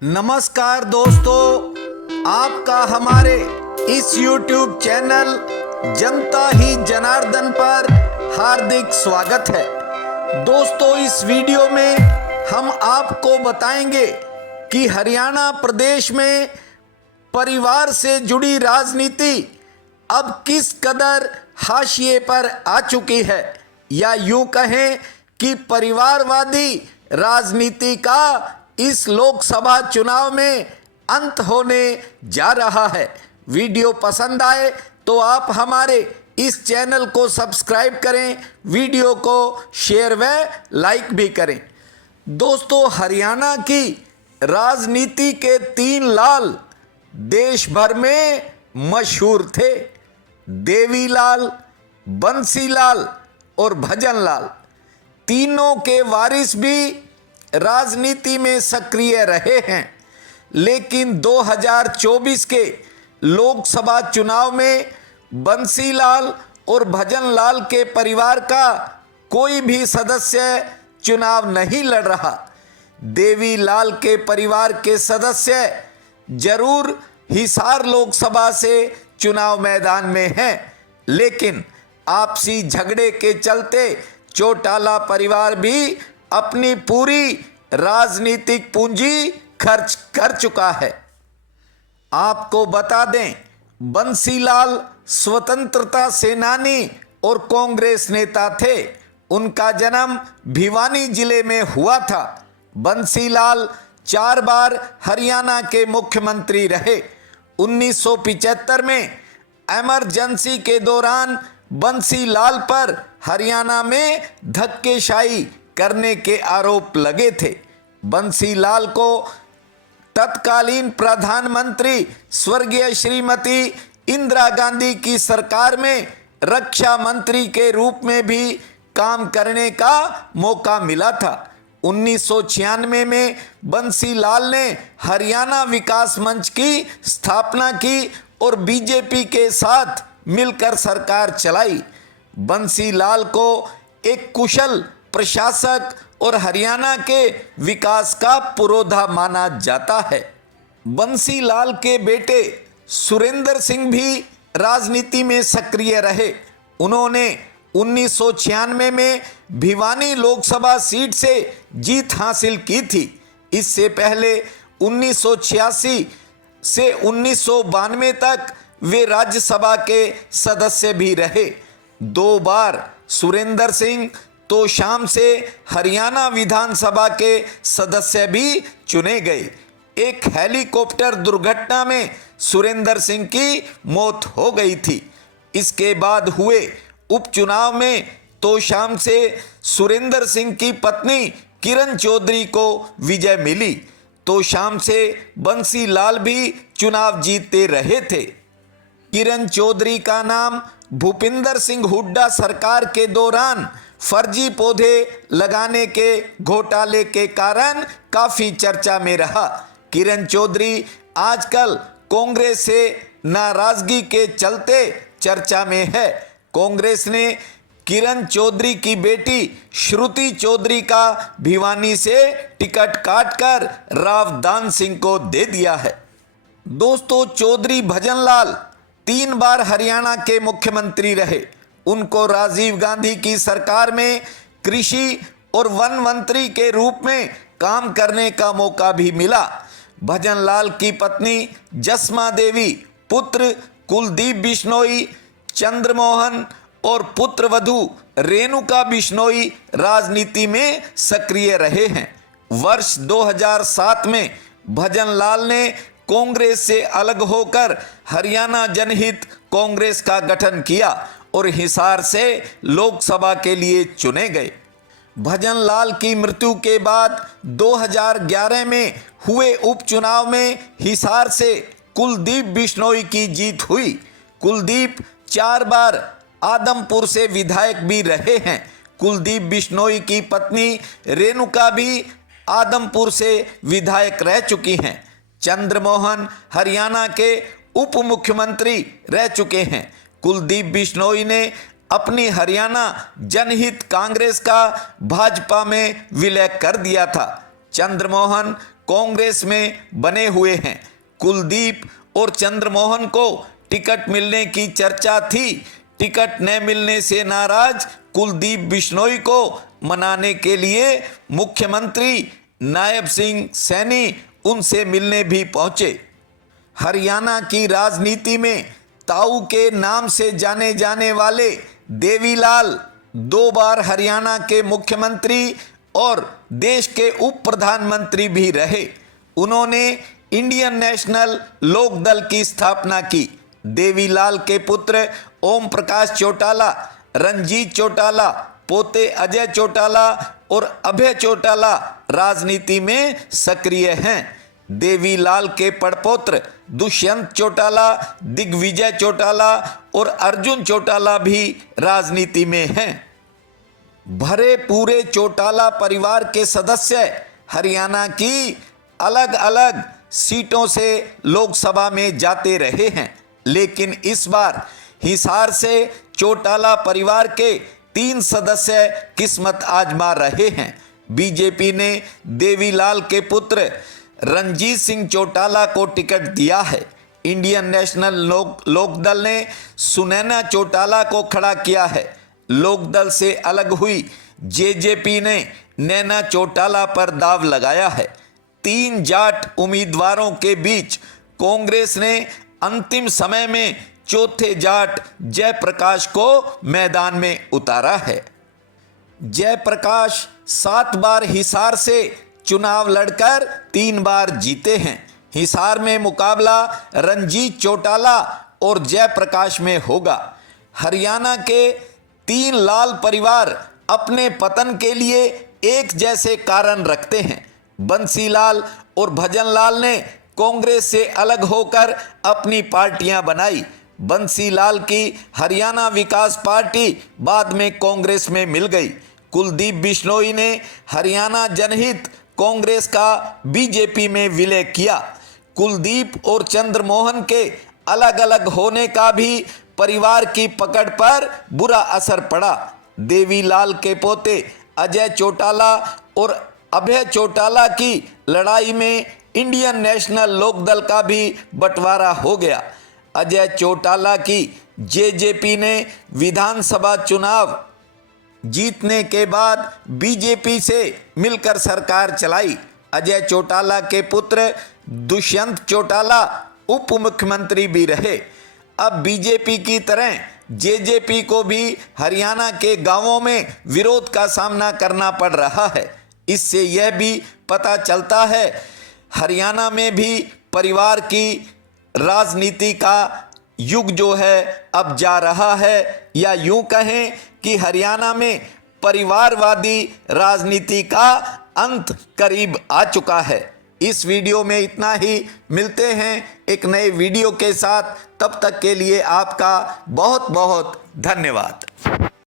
नमस्कार दोस्तों, आपका हमारे इस YouTube चैनल जनता ही जनार्दन पर हार्दिक स्वागत है। दोस्तों, इस वीडियो में हम आपको बताएंगे कि हरियाणा प्रदेश में परिवार से जुड़ी राजनीति अब किस कदर हाशिए पर आ चुकी है, या यूं कहें कि परिवारवादी राजनीति का इस लोकसभा चुनाव में अंत होने जा रहा है। वीडियो पसंद आए तो आप हमारे इस चैनल को सब्सक्राइब करें, वीडियो को शेयर व लाइक भी करें। दोस्तों, हरियाणा की राजनीति के तीन लाल देश भर में मशहूर थे। देवीलाल, बंसीलाल और भजनलाल। तीनों के वारिस भी राजनीति में सक्रिय रहे हैं, लेकिन 2024 के लोकसभा चुनाव में बंसीलाल और भजनलाल के परिवार का कोई भी सदस्य चुनाव नहीं लड़ रहा। देवीलाल के परिवार के सदस्य जरूर हिसार लोकसभा से चुनाव मैदान में हैं, लेकिन आपसी झगड़े के चलते चौटाला परिवार भी अपनी पूरी राजनीतिक पूंजी खर्च कर चुका है। आपको बता दें, बंसीलाल स्वतंत्रता सेनानी और कांग्रेस नेता थे। उनका जन्म भिवानी जिले में हुआ था। बंसीलाल 4 बार हरियाणा के मुख्यमंत्री रहे। 1975 में इमरजेंसी के दौरान बंसीलाल पर हरियाणा में धक्केशाही करने के आरोप लगे थे। बंसीलाल को तत्कालीन प्रधानमंत्री स्वर्गीय श्रीमती इंदिरा गांधी की सरकार में रक्षा मंत्री के रूप में भी काम करने का मौका मिला था। 1996 में बंसीलाल ने हरियाणा विकास मंच की स्थापना की और बीजेपी के साथ मिलकर सरकार चलाई। बंसीलाल को एक कुशल प्रशासक और हरियाणा के विकास का पुरोधा माना जाता है। बंसीलाल के बेटे सुरेंद्र सिंह भी राजनीति में सक्रिय रहे। उन्होंने 1996 में भिवानी लोकसभा सीट से जीत हासिल की थी। इससे पहले 1986 से 1992 तक वे राज्यसभा के सदस्य भी रहे। 2 बार सुरेंद्र सिंह तोशाम से हरियाणा विधानसभा के सदस्य भी चुने गए। एक हेलीकॉप्टर दुर्घटना में सुरेंद्र सिंह की मौत हो गई थी। इसके बाद हुए उपचुनाव में तोशाम से सुरेंद्र सिंह की पत्नी किरण चौधरी को विजय मिली। तोशाम से बंसीलाल भी चुनाव जीतते रहे थे। किरण चौधरी का नाम भूपिंदर सिंह हुड्डा सरकार के दौरान फर्जी पौधे लगाने के घोटाले के कारण काफी चर्चा में रहा। किरण चौधरी आजकल कांग्रेस से नाराजगी के चलते चर्चा में है। कांग्रेस ने किरण चौधरी की बेटी श्रुति चौधरी का भिवानी से टिकट काटकर रावदान सिंह को दे दिया है। दोस्तों, चौधरी भजनलाल 3 बार हरियाणा के मुख्यमंत्री रहे। उनको राजीव गांधी की सरकार में कृषि और वन मंत्री के रूप में काम करने का मौका भी मिला। भजनलाल की पत्नी जसमा देवी, पुत्र कुलदीप बिश्नोई, चंद्रमोहन और पुत्र वधू रेणुका बिश्नोई राजनीति में सक्रिय रहे हैं। वर्ष 2007 में भजनलाल ने कांग्रेस से अलग होकर हरियाणा जनहित कांग्रेस का गठन किया और हिसार से लोकसभा के लिए चुने गए। भजनलाल की मृत्यु के बाद 2011 में हुए उपचुनाव में हिसार से कुलदीप बिश्नोई की जीत हुई। कुलदीप 4 बार आदमपुर से विधायक भी रहे हैं। कुलदीप बिश्नोई की पत्नी रेणुका भी आदमपुर से विधायक रह चुकी हैं। चंद्रमोहन हरियाणा के उप मुख्यमंत्री रह चुके हैं। कुलदीप बिश्नोई ने अपनी हरियाणा जनहित कांग्रेस का भाजपा में विलय कर दिया था। चंद्रमोहन कांग्रेस में बने हुए हैं। कुलदीप और चंद्रमोहन को टिकट मिलने की चर्चा थी। टिकट न मिलने से नाराज कुलदीप बिश्नोई को मनाने के लिए मुख्यमंत्री नायब सिंह सैनी उनसे मिलने भी पहुंचे। हरियाणा की राजनीति में ताऊ के नाम से जाने जाने वाले देवीलाल 2 बार हरियाणा के मुख्यमंत्री और देश के उप प्रधानमंत्री भी रहे। उन्होंने इंडियन नेशनल लोकदल की स्थापना की। देवीलाल के पुत्र ओम प्रकाश चौटाला, रंजीत चौटाला, पोते अजय चौटाला और अभय चौटाला राजनीति में सक्रिय हैं। देवीलाल के पड़पोत्र दुष्यंत चौटाला, दिग्विजय चौटाला और अर्जुन चौटाला भी राजनीति में हैं। भरे पूरे चौटाला परिवार के सदस्य हरियाणा की अलग अलग सीटों से लोकसभा में जाते रहे हैं, लेकिन इस बार हिसार से चौटाला परिवार के 3 सदस्य किस्मत आजमा रहे हैं। बीजेपी ने देवीलाल के पुत्र रंजीत सिंह चौटाला को टिकट दिया है। इंडियन नेशनल लोकदल ने सुनैना चौटाला को खड़ा किया है। लोकदल से अलग हुई जेजेपी ने नैना चौटाला पर दाव लगाया है। 3 जाट उम्मीदवारों के बीच कांग्रेस ने अंतिम समय में चौथे जाट जयप्रकाश को मैदान में उतारा है। जयप्रकाश 7 बार हिसार से चुनाव लड़कर 3 बार जीते हैं। हिसार में मुकाबला रंजीत चौटाला और जयप्रकाश में होगा। हरियाणा के 3 लाल परिवार अपने पतन के लिए एक जैसे कारण रखते हैं। बंसीलाल और भजनलाल ने कांग्रेस से अलग होकर अपनी पार्टियां बनाई। बंसीलाल की हरियाणा विकास पार्टी बाद में कांग्रेस में मिल गई। कुलदीप बिश्नोई ने हरियाणा जनहित कांग्रेस का बीजेपी में विलय किया। कुलदीप और चंद्रमोहन के अलग अलग होने का भी परिवार की पकड़ पर बुरा असर पड़ा। देवीलाल के पोते अजय चौटाला और अभय चौटाला की लड़ाई में इंडियन नेशनल लोकदल का भी बंटवारा हो गया। अजय चौटाला की जेजेपी ने विधानसभा चुनाव जीतने के बाद बीजेपी से मिलकर सरकार चलाई। अजय चौटाला के पुत्र दुष्यंत चौटाला उप मुख्यमंत्री भी रहे। अब बीजेपी की तरह जेजेपी को भी हरियाणा के गांवों में विरोध का सामना करना पड़ रहा है। इससे यह भी पता चलता है हरियाणा में भी परिवार की राजनीति का युग जो है अब जा रहा है, या यूं कहें कि हरियाणा में परिवारवादी राजनीति का अंत करीब आ चुका है। इस वीडियो में इतना ही। मिलते हैं एक नए वीडियो के साथ। तब तक के लिए आपका बहुत बहुत धन्यवाद।